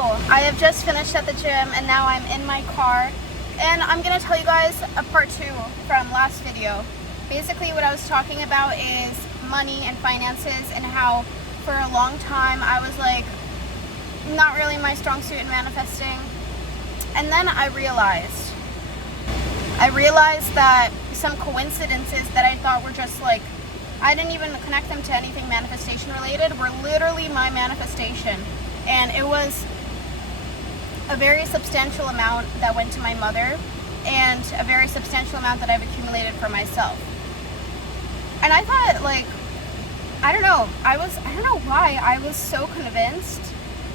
I have just finished at the gym and now I'm in my car, and I'm gonna tell you guys a part 2 from last video. Basically what I was talking about is money and finances, and how for a long time I was like not really my strong suit in manifesting. And then I realized that some coincidences that I thought were just like, I didn't even connect them to anything manifestation related, were literally my manifestation. And it was a very substantial amount that went to my mother, and a very substantial amount that I've accumulated for myself. And I thought, like, I don't know why I was so convinced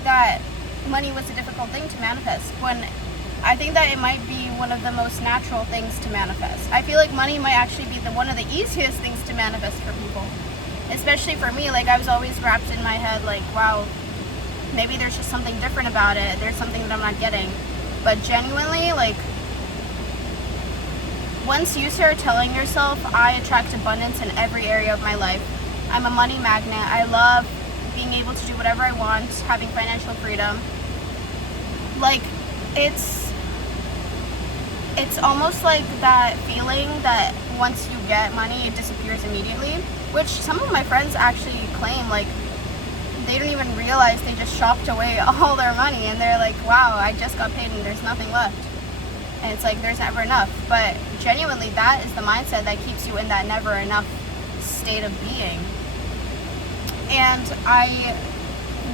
that money was a difficult thing to manifest, when I think that it might be one of the most natural things to manifest. I feel like money might actually be one of the easiest things to manifest for people, especially for me. Like, I was always wrapped in my head like, wow, maybe there's just something different about it. There's something that I'm not getting. But genuinely, like, once you start telling yourself, I attract abundance in every area of my life. I'm a money magnet. I love being able to do whatever I want, having financial freedom. Like, it's almost like that feeling that once you get money, it disappears immediately, which some of my friends actually claim, like, they don't even realize they just shopped away all their money, and they're like, wow, I just got paid and there's nothing left. And it's like, there's never enough. But genuinely, that is the mindset that keeps you in that never enough state of being. And I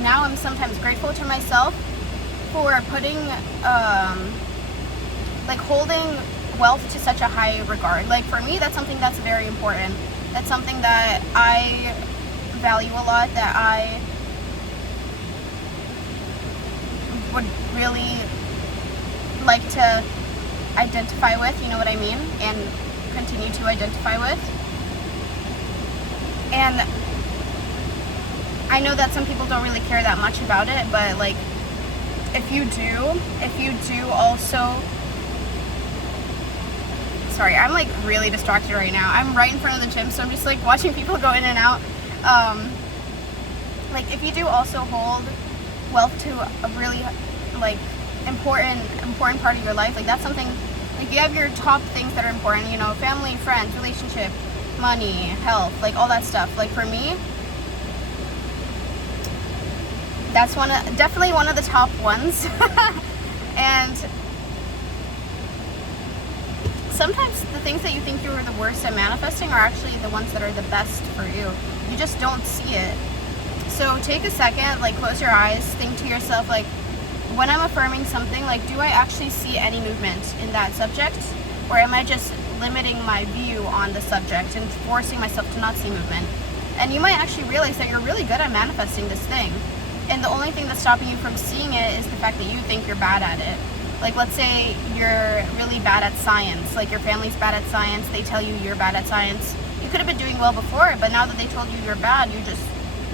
now am sometimes grateful to myself for putting, like, holding wealth to such a high regard. Like, for me, that's something that's very important. That's something that I value a lot, that I would really like to identify with, you know what I mean, and continue to identify with. And I know that some people don't really care that much about it, but like, if you do also, sorry, I'm like really distracted right now. I'm right in front of the gym, so I'm just like watching people go in and out. Like, if you do also hold wealth to a really like important part of your life, like, that's something, like, you have your top things that are important, you know, family, friends, relationship, money, health, like all that stuff. Like, for me, that's definitely one of the top ones. And sometimes the things that you think you are the worst at manifesting are actually the ones that are the best for you. You just don't see it. So take a second, like, close your eyes, think to yourself, like, when I'm affirming something, like, do I actually see any movement in that subject? Or am I just limiting my view on the subject and forcing myself to not see movement? And you might actually realize that you're really good at manifesting this thing. And the only thing that's stopping you from seeing it is the fact that you think you're bad at it. Like, let's say you're really bad at science. Like, your family's bad at science. They tell you you're bad at science. You could have been doing well before, but now that they told you you're bad,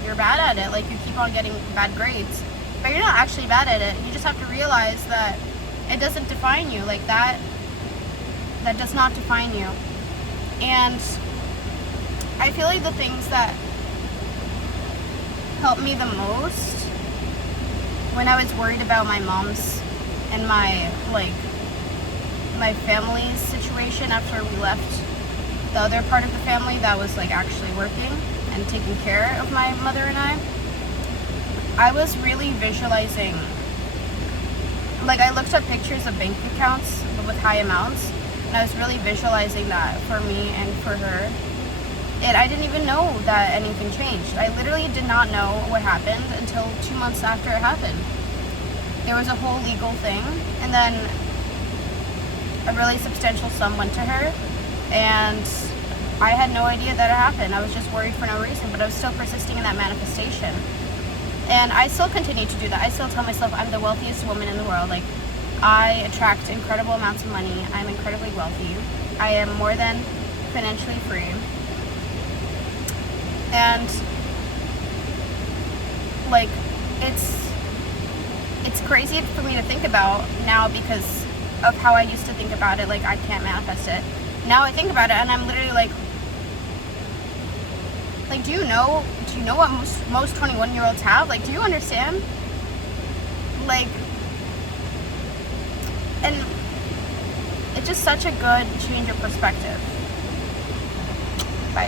you're bad at it. Like, you keep on getting bad grades. But you're not actually bad at it. You just have to realize that it doesn't define you. Like, that does not define you. And I feel like the things that helped me the most when I was worried about my mom's and my family's situation after we left the other part of the family that was like actually working and taking care of my mother and I was really visualizing, like, I looked up pictures of bank accounts with high amounts, and I was really visualizing that for me and for her. And I didn't even know that anything changed. I literally did not know what happened until 2 months after it happened. There was a whole legal thing, and then a really substantial sum went to her, and I had no idea that it happened. I was just worried for no reason, but I was still persisting in that manifestation. And I still continue to do that. I still tell myself I'm the wealthiest woman in the world. Like, I attract incredible amounts of money. I'm incredibly wealthy. I am more than financially free. And, like, it's crazy for me to think about now because of how I used to think about it. Like, I can't manifest it. Now I think about it and I'm literally like, do you know what most 21-year-olds have? Like, do you understand? Like, it's just such a good change of perspective.